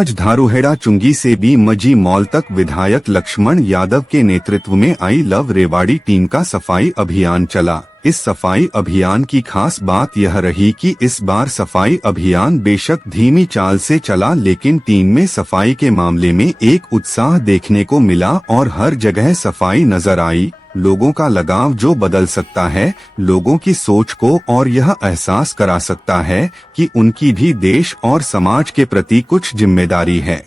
आज धारूहेड़ा चुंगी से बी मजी मॉल तक विधायक लक्ष्मण यादव के नेतृत्व में आई लव रेवाड़ी टीम का सफाई अभियान चला। इस सफाई अभियान की खास बात यह रही कि इस बार सफाई अभियान बेशक धीमी चाल से चला, लेकिन टीम में सफाई के मामले में एक उत्साह देखने को मिला और हर जगह सफाई नजर आई। लोगों का लगाव जो बदल सकता है लोगों की सोच को और यह एहसास करा सकता है कि उनकी भी देश और समाज के प्रति कुछ जिम्मेदारी है।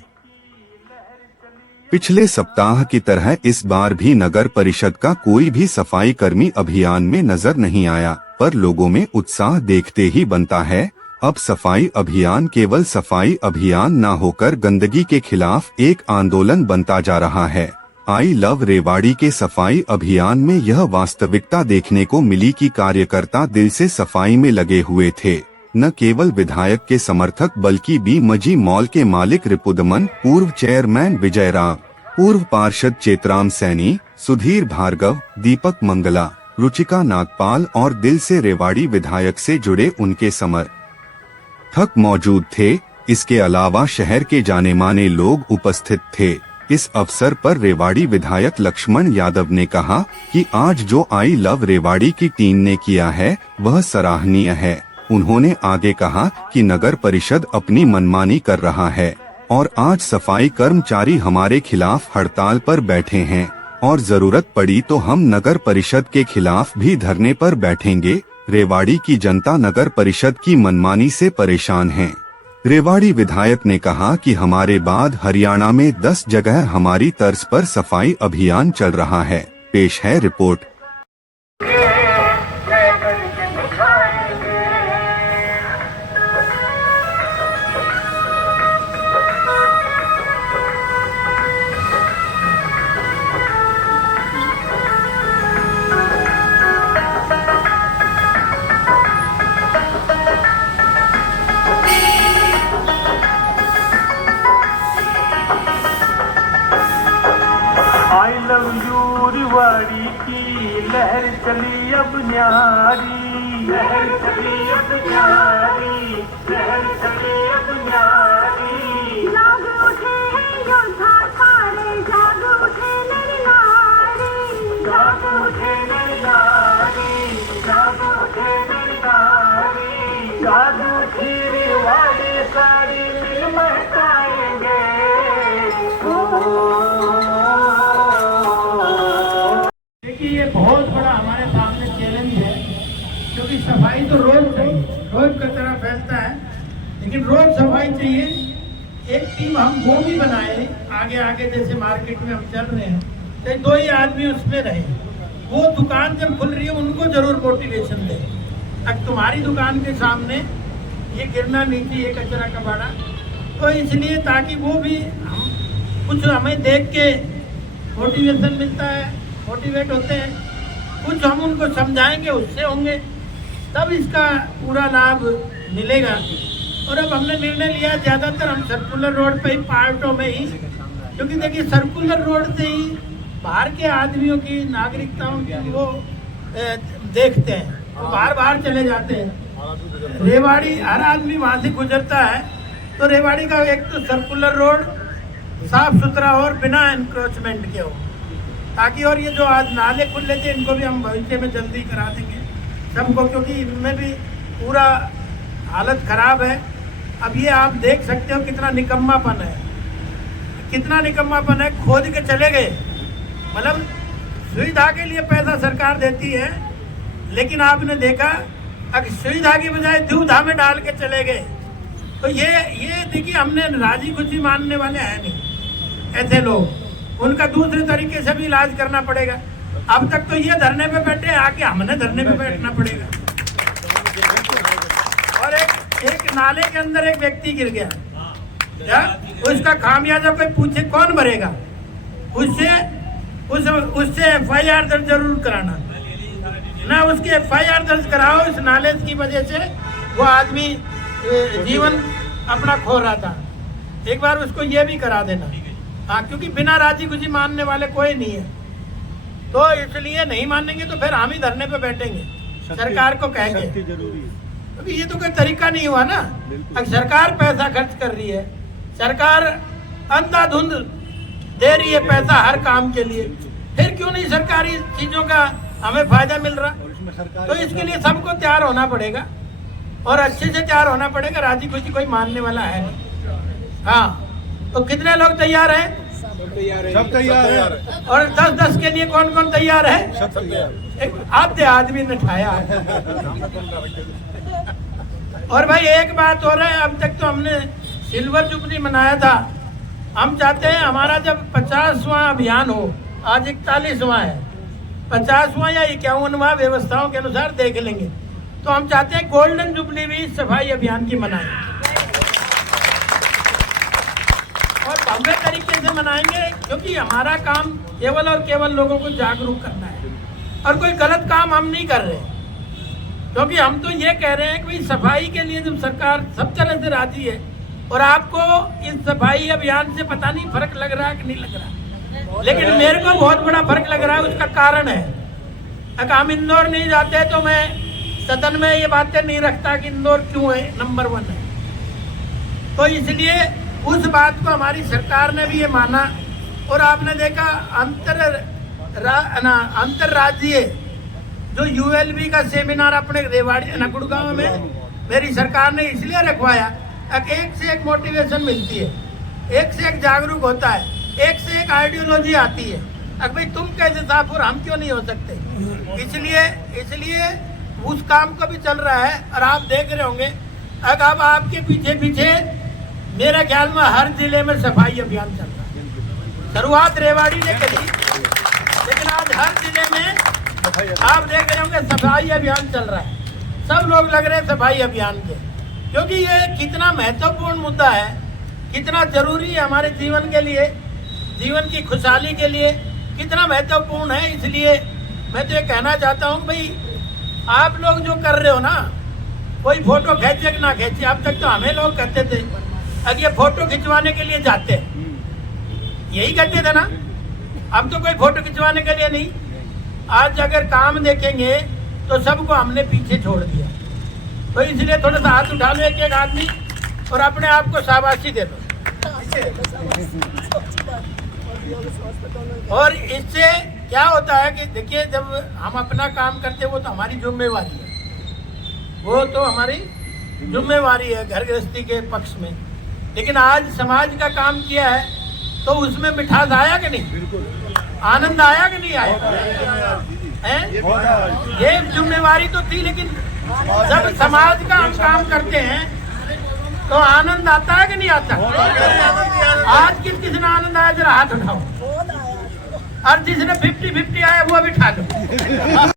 पिछले सप्ताह की तरह इस बार भी नगर परिषद का कोई भी सफाई कर्मी अभियान में नजर नहीं आया, पर लोगों में उत्साह देखते ही बनता है। अब सफाई अभियान केवल सफाई अभियान न होकर गंदगी के खिलाफ एक आंदोलन बनता जा रहा है। आई लव रेवाड़ी के सफाई अभियान में यह वास्तविकता देखने को मिली कि कार्यकर्ता दिल से सफाई में लगे हुए थे। न केवल विधायक के समर्थक बल्कि बी मजी मॉल के मालिक रिपुदमन, पूर्व चेयरमैन विजय राव, पूर्व पार्षद चेतराम सैनी, सुधीर भार्गव, दीपक मंगला, रुचिका नागपाल और दिल से रेवाड़ी विधायक से जुड़े उनके समर्थक मौजूद थे। इसके अलावा शहर के जाने माने लोग उपस्थित थे। इस अवसर पर रेवाड़ी विधायक लक्ष्मण यादव ने कहा कि आज जो आई लव रेवाड़ी की टीम ने किया है वह सराहनीय है। उन्होंने आगे कहा कि नगर परिषद अपनी मनमानी कर रहा है और आज सफाई कर्मचारी हमारे खिलाफ हड़ताल पर बैठे हैं और जरूरत पड़ी तो हम नगर परिषद के खिलाफ भी धरने पर बैठेंगे। रेवाड़ी की जनता नगर परिषद की मनमानी से परेशान है। रेवाड़ी विधायक ने कहा कि हमारे बाद हरियाणा में 10 जगह हमारी तर्ज पर सफाई अभियान चल रहा है। पेश है report. I love you Rewari की लहर चली अब न्यारी, लहर चली अब न्यारी, लहर चली अब न्यारी। जाग उठे हैं योद्धा सारे, जाग उठे नर नारी, जाग उठे नर नारी, जाग उठे नर नारी। जाग उठी रेवाड़ी सारी दिल महकाएंगे। ये बहुत बड़ा हमारे सामने चैलेंज है, क्योंकि सफाई तो रोज चाहिए, रोज कचरा फैलता है, लेकिन रोज सफाई चाहिए। एक टीम हम वो भी बनाए आगे आगे, जैसे मार्केट में हम चल रहे हैं, तो 2 ही आदमी उसमें रहे। वो दुकान जब खुल रही है उनको जरूर मोटिवेशन दे। अब तुम्हारी दुकान के सामने ये गिरना नीचे, ये कचरा कबाड़ा, तो इसलिए ताकि वो भी हम कुछ हमें देख के मोटिवेशन मिलता है, मोटिवेट होते हैं। कुछ हम उनको समझाएंगे, उससे होंगे, तब इसका पूरा लाभ मिलेगा। और अब हमने निर्णय लिया ज़्यादातर हम सर्कुलर रोड पे ही, पार्टों में ही, क्योंकि देखिए सर्कुलर रोड से ही बाहर के आदमियों की, नागरिकताओं की वो देखते हैं, तो बाहर चले जाते हैं। रेवाड़ी हर आदमी वहाँ से गुजरता है, तो रेवाड़ी का एक तो सर्कुलर रोड साफ सुथरा और बिना एनक्रोचमेंट के हो, ताकि और ये जो आज नाले खुले थे इनको भी हम भविष्य में जल्दी करा देंगे सबको, क्योंकि इनमें भी पूरा हालत खराब है। अब ये आप देख सकते हो कितना निकम्मापन है, कितना निकम्मापन है। खोद के चले गए, मतलब सुविधा के लिए पैसा सरकार देती है, लेकिन आपने देखा अगर सुविधा की बजाय दुविधा में डाल के चले गए, तो ये देखिए हमने राजी खुशी मानने वाले हैं नहीं ऐसे लोग, उनका दूसरे तरीके से भी इलाज करना पड़ेगा। अब तक तो ये धरने पे बैठे, आके हमने धरने पे बैठना पड़ेगा। और एक नाले के अंदर एक व्यक्ति गिर गया, क्या उसका खामियाजा कोई पूछे कौन भरेगा? उससे FIR दर्ज जरूर कराना, ना उसकी FIR दर्ज कराओ। इस नाले की वजह से वो आदमी जीवन अपना खो रहा था, एक बार उसको ये भी करा देना। हाँ, क्योंकि बिना राजी खुशी मानने वाले कोई नहीं है, तो इसलिए नहीं मानेंगे तो फिर हम ही धरने पे बैठेंगे, सरकार को कहेंगे। क्योंकि ये तो कोई तरीका नहीं हुआ ना। अगर सरकार पैसा खर्च कर रही है सरकार अंधाधुंध दे रही है पैसा हर काम के लिए, फिर क्यों नहीं सरकारी चीजों का हमें फायदा मिल रहा? तो इसके लिए सबको तैयार होना पड़ेगा और अच्छे से तैयार होना पड़ेगा। राजी खुशी कोई मानने वाला है नहीं। हाँ, तो कितने लोग तैयार हैं? सब तैयार है। और 10-10 के लिए कौन कौन तैयार है? सब तैयार। एक आधे आदमी ने ठाया है। और भाई एक बात हो रहा है, अब तक तो हमने सिल्वर जुबली मनाया था, हम चाहते हैं हमारा जब 50वां अभियान हो, आज 41वां है, 50वां या 51वां व्यवस्थाओं के अनुसार देख लेंगे, तो हम चाहते हैं गोल्डन जुबली भी सफाई अभियान की मनाएं और भव्य तरीके से मनाएंगे, क्योंकि हमारा काम केवल और केवल लोगों को जागरूक करना है और कोई गलत काम हम नहीं कर रहे। क्योंकि हम तो ये कह रहे हैं कि भाई सफाई के लिए जब सरकार सब तरह से राजी है और आपको इस सफाई अभियान से पता नहीं फर्क लग रहा है कि नहीं लग रहा, लेकिन मेरे को बहुत बड़ा फर्क लग रहा है। उसका कारण है, अगर हम इंदौर नहीं जाते तो मैं सदन में ये बातें नहीं रखता कि इंदौर क्यों है नंबर 1 है। तो इसलिए उस बात को हमारी सरकार ने भी ये माना और आपने देखा अंतरराज्यीय जो ULB का सेमिनार अपने रेवाड़ी गुड़गांव में मेरी सरकार ने इसलिए रखवाया, एक से एक मोटिवेशन मिलती है, एक से एक जागरूक होता है, एक से एक आइडियोलॉजी आती है। अब भाई तुम कैसे साफ और हम क्यों नहीं हो सकते? इसलिए उस काम को भी चल रहा है और आप देख रहे होंगे। अब आपके पीछे पीछे मेरे ख्याल में हर जिले में सफाई अभियान चल रहा है। शुरुआत रेवाड़ी ने करी, लेकिन आज हर जिले में आप देख रहे होंगे सफाई अभियान चल रहा है। सब लोग लग रहे हैं सफाई अभियान के, क्योंकि ये कितना महत्वपूर्ण मुद्दा है, कितना जरूरी है हमारे जीवन के लिए, जीवन की खुशहाली के लिए कितना महत्वपूर्ण है। इसलिए मैं तो ये कहना चाहता हूँ भाई, आप लोग जो कर रहे हो ना, कोई फोटो खींचे कि ना खींचे, अब तक तो हमें लोग कहते थे अगर ये फोटो खिंचवाने के लिए जाते हैं, यही कहते थे ना। अब तो कोई फोटो खिंचवाने के लिए नहीं। आज अगर काम देखेंगे तो सबको हमने पीछे छोड़ दिया। तो इसलिए थोड़ा सा हाथ उठा लो एक आदमी और अपने आप को शाबाशी दे दो। और इससे क्या होता है कि देखिए, जब हम अपना काम करते हैं वो तो हमारी जिम्मेवारी है, वो तो हमारी जिम्मेवारी है घर गृहस्थी के पक्ष में। लेकिन आज समाज का काम किया है तो उसमें मिठास आया कि नहीं, आनंद आया कि नहीं आया? ये जिम्मेवारी तो थी, लेकिन जब समाज का हम काम करते हैं तो आनंद आता है कि नहीं आता? आज किस किस ने आनंद आया, जरा हाथ उठाओ। और जिसने 50-50 आया वो भी उठा लो।